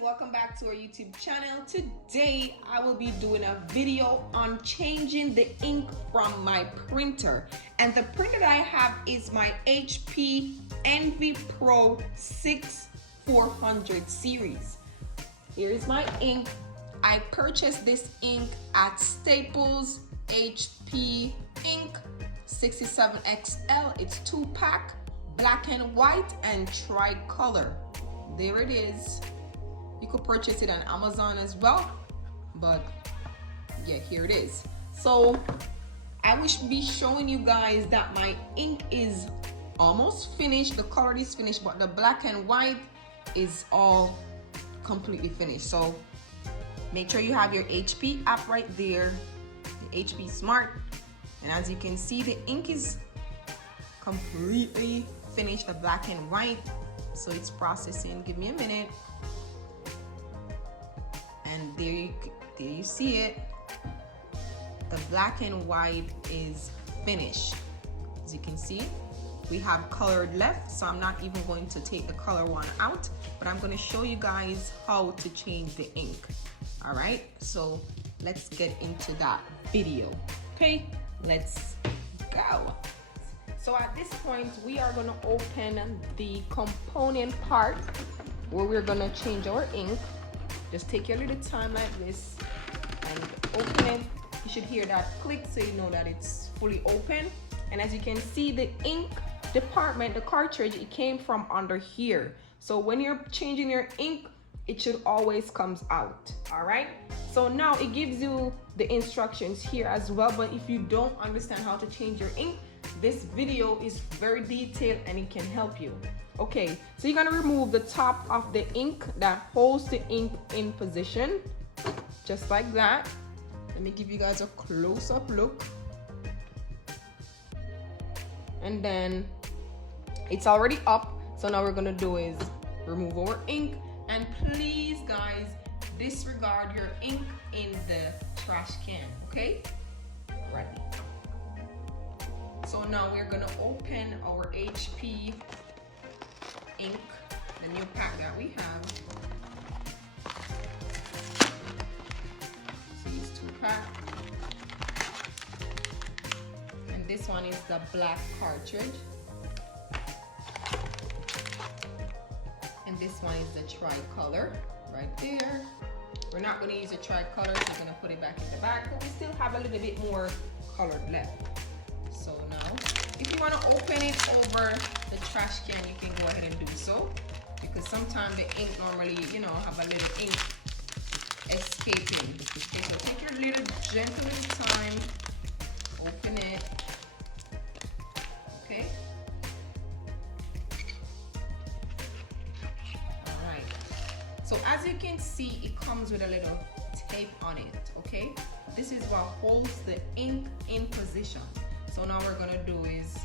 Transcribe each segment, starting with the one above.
welcome back to our YouTube channel. Today I will be doing a video on changing the ink from my printer, and the printer that I have is my HP Envy Pro 6400 series. Here's my ink. I purchased this ink at Staples. HP ink 67XL. It's 2-pack, black and white and tricolor. There it is. You could purchase it on Amazon as well, but yeah, here it is. So I will be showing you guys that my ink is almost finished. The color is finished, but the black and white is all completely finished. So make sure you have your HP app right there, the HP Smart, and as you can see, the ink is completely finished, the black and white. So it's processing. Give me a minute. And there you see it. The black and white is finished. As you can see, we have colored left, so I'm not even going to take the color one out, but I'm going to show you guys how to change the ink. All right, so let's get into that video. Okay, let's go. So at this point, we are going to open the component part where we're going to change our ink. Just take your little time like this and open it. You should hear that click so you know that it's fully open. And as you can see, the ink department, the cartridge, it came from under here. So when you're changing your ink, it should always comes out. All right, so now it gives you the instructions here as well, but if you don't understand how to change your ink, this video is very detailed and it can help you. Okay, so you're gonna remove the top of the ink that holds the ink in position, just like that. Let me give you guys a close-up look. And then it's already up, so now we're gonna do is remove our ink. And please guys, disregard your ink in the trash can, okay? Right. So now we're gonna open our HP ink, the new pack that we have. See, it's 2-pack. And this one is the black cartridge. And this one is the tricolor right there. We're not going to use the tricolor, so we're going to put it back in the bag, but we still have a little bit more colored left. So now, if you want to open it over the trash can, you can go ahead and do so, because sometimes the ink normally, you know, have a little ink escaping. Okay, so take your little gentle time, open it. Okay. So as you can see, it comes with a little tape on it, okay? This is what holds the ink in position. So now we're gonna do is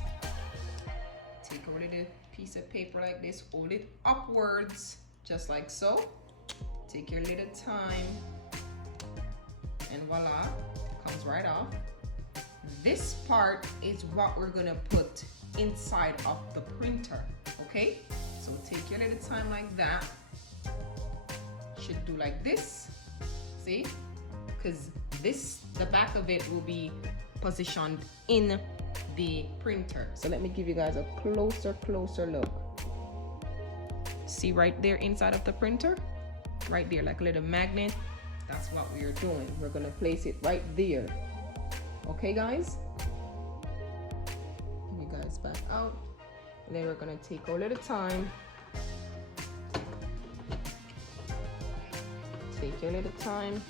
take a little piece of paper like this, hold it upwards, just like so. Take your little time, and voila, comes right off. This part is what we're gonna put inside of the printer, okay? So take your little time like that. Should do like this, see, because the back of it will be positioned in the printer. So let me give you guys a closer look. See right there inside of the printer, right there, like a little magnet. That's what we are doing. We're gonna place it right there. Okay guys, give you guys back out, and then we're gonna take a little time. Take your little time.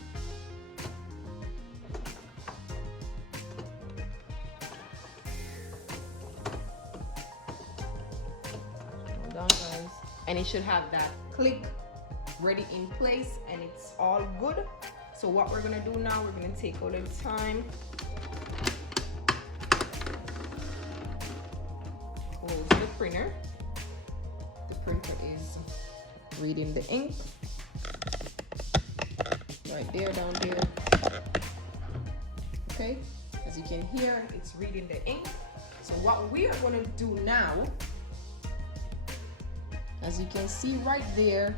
Hold on guys. And it should have that click ready in place, and it's all good. So what we're gonna do now, we're gonna take a little time. Close the printer. The printer is reading the ink. Right there, down there. Okay, as you can hear, it's reading the ink. So what we are going to do now, as you can see right there,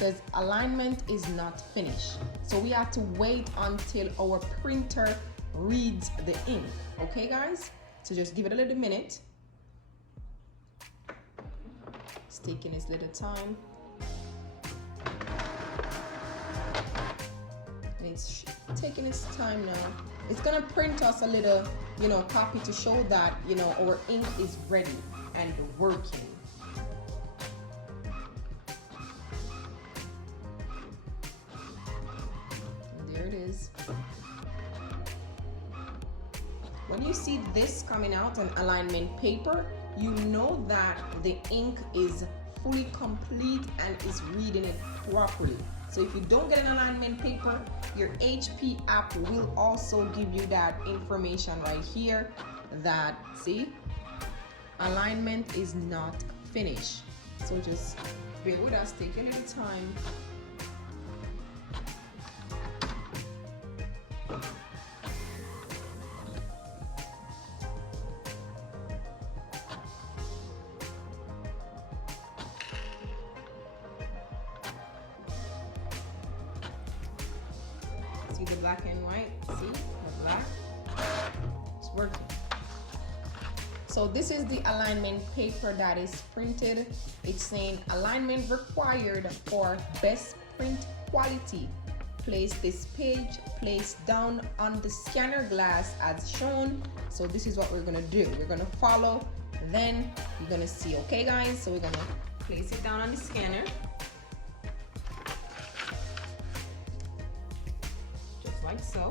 says alignment is not finished. So we have to wait until our printer reads the ink. Okay guys, so just give it a little minute. It's taking its little time. And it's taking its time now. It's gonna print us a little, copy to show that, our ink is ready and working. And there it is. When you see this coming out on alignment paper, you know that the ink is fully complete and is reading it properly. So if you don't get an alignment paper, your HP app will also give you that information right here that, see, alignment is not finished. So just bear with us, take a little time. See the black and white? See the black? It's working. So this is the alignment paper that is printed. It's saying alignment required for best print quality. Place this page, place down on the scanner glass as shown. So this is what we're gonna do. We're gonna follow, then you're gonna see, okay guys? So we're gonna place it down on the scanner. Like so.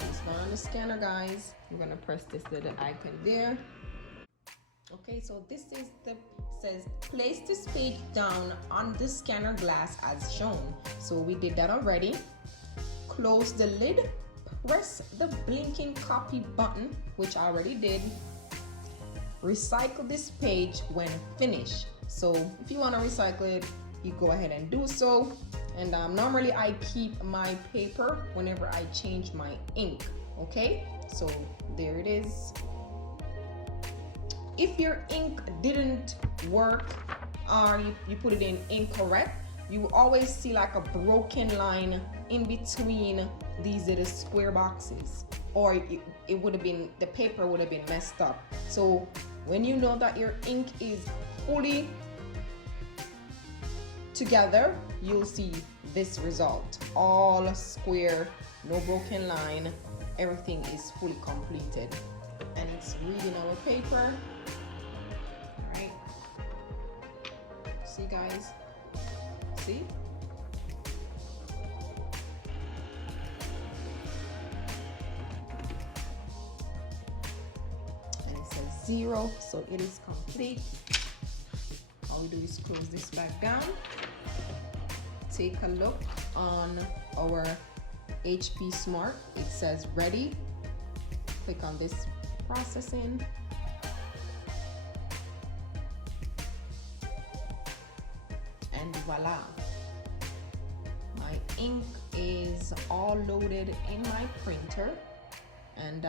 It's going on the scanner, guys. I'm gonna press this little icon there. Okay, so this is says place this page down on the scanner glass as shown. So we did that already. Close the lid, press the blinking copy button, which I already did. Recycle this page when finished. So if you want to recycle it, you go ahead and do so. And normally I keep my paper whenever I change my ink. Okay, so there it is. If your ink didn't work or you put it in incorrect, you will always see like a broken line in between these little square boxes, or it would have been, the paper would have been messed up. So when you know that your ink is fully together, you'll see this result, all square, no broken line, everything is fully completed, and it's reading our paper. All right, see guys, see? And it says 0, so it is complete. All we do is close this back down. Take a look on our HP Smart. It says ready. Click on this processing. And voila. My ink is all loaded in my printer. And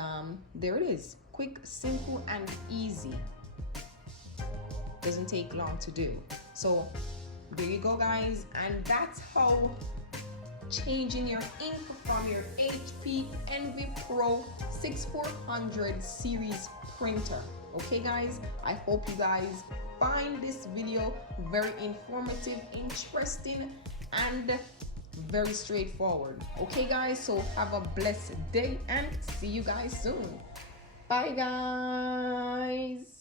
there it is. Quick, simple, and easy. Doesn't take long to do. So there you go guys, and that's how changing your ink from your HP Envy Pro 6400 series printer. Okay guys, I hope you guys find this video very informative, interesting, and very straightforward. Okay guys, so have a blessed day and see you guys soon. Bye guys.